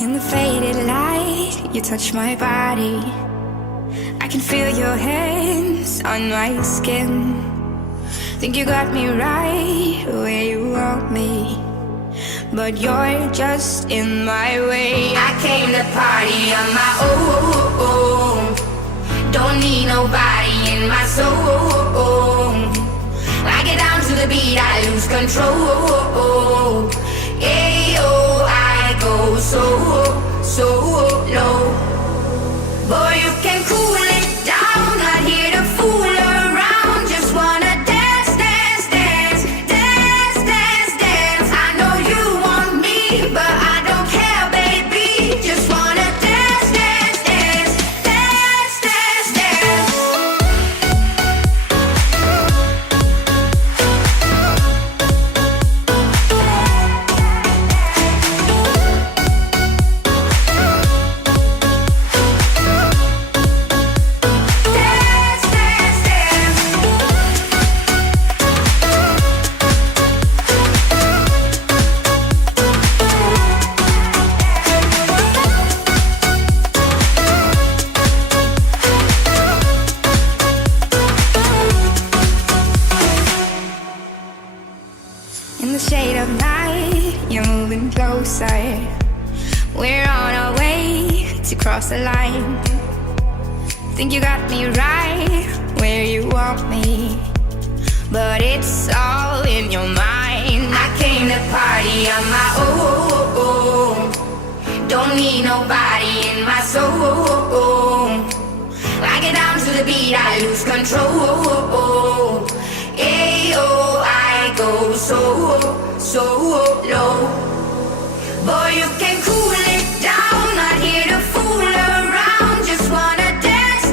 In the faded light, you touch my body. I can feel your hands on my skin. Think you got me right where you want me, but you're just in my way. I came to party on my own. Don't need nobody in my soul. I get down to the beat, I lose control. Yeah, oh, I go so low. Boy, you can cool it down, not here to fool around. Just wanna dance, dance, dance, dance, dance, dance. I know you want me, but I don't care, baby. Just wanna dance, dance, dance, dance, dance, dance. Dance, dance, dance. In the shade of night, you're moving closer. We're on our way to cross the line. Think you got me right where you want me, but it's all in your mind. I came to party on my own. Don't need nobody in my soul. I get down to the beat, I lose control. Ayo, I go so low.